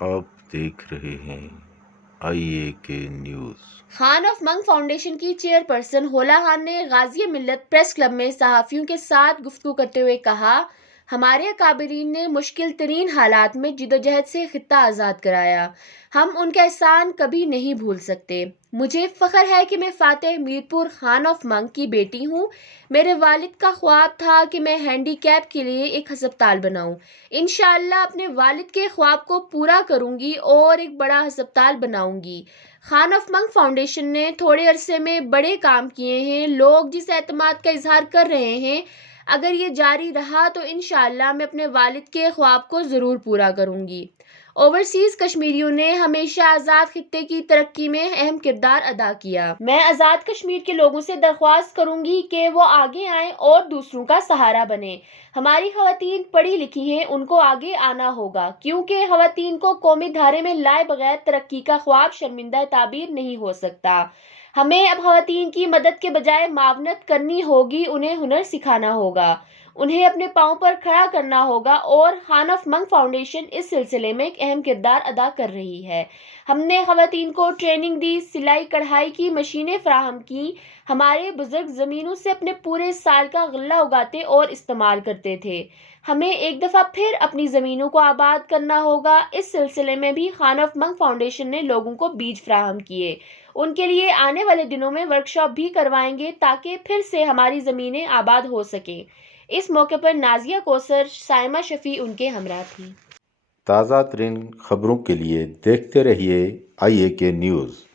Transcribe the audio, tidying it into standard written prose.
آپ دیکھ رہے ہیں IAK نیوز۔ خان آف منگ فاؤنڈیشن کی چیئرپرسن ہولا خان نے غازی ملت پریس کلب میں صحافیوں کے ساتھ گفتگو کرتے ہوئے کہا، ہمارے اکابرین نے مشکل ترین حالات میں جدوجہد سے خطہ آزاد کرایا، ہم ان کا احسان کبھی نہیں بھول سکتے۔ مجھے فخر ہے کہ میں فاتح میرپور خان آف منگ کی بیٹی ہوں۔ میرے والد کا خواب تھا کہ میں ہینڈی کیپ کے لیے ایک ہسپتال بناؤں۔ انشاءاللہ اپنے والد کے خواب کو پورا کروں گی اور ایک بڑا ہسپتال بناؤں گی۔ خان آف منگ فاؤنڈیشن نے تھوڑے عرصے میں بڑے کام کیے ہیں۔ لوگ جس اعتماد کا اظہار کر رہے ہیں، اگر یہ جاری رہا تو انشاءاللہ میں اپنے والد کے خواب کو ضرور پورا کروں گی۔ اوورسیز کشمیریوں نے ہمیشہ آزاد خطے کی ترقی میں اہم کردار ادا کیا۔ میں آزاد کشمیر کے لوگوں سے درخواست کروں گی کہ وہ آگے آئیں اور دوسروں کا سہارا بنیں۔ ہماری خواتین پڑھی لکھی ہیں، ان کو آگے آنا ہوگا، کیونکہ خواتین کو قومی دھارے میں لائے بغیر ترقی کا خواب شرمندہ تعبیر نہیں ہو سکتا۔ ہمیں اب خواتین کی مدد کے بجائے معاونت کرنی ہوگی، انہیں ہنر سکھانا ہوگا، انہیں اپنے پاؤں پر کھڑا کرنا ہوگا، اور خان آف منگ فاؤنڈیشن اس سلسلے میں ایک اہم کردار ادا کر رہی ہے۔ ہم نے خواتین کو ٹریننگ دی، سلائی کڑھائی کی مشینیں فراہم کی۔ ہمارے بزرگ زمینوں سے اپنے پورے سال کا غلہ اگاتے اور استعمال کرتے تھے۔ ہمیں ایک دفعہ پھر اپنی زمینوں کو آباد کرنا ہوگا۔ اس سلسلے میں بھی خان آف منگ فاؤنڈیشن نے لوگوں کو بیج فراہم کیے۔ ان کے لیے آنے والے دنوں میں ورکشاپ بھی کروائیں گے تاکہ پھر سے ہماری زمینیں آباد ہو سکیں۔ اس موقع پر نازیہ کوثر، سائمہ شفیع ان کے ہمراہ تھیں۔ تازہ ترین خبروں کے لیے دیکھتے رہیے IAK نیوز۔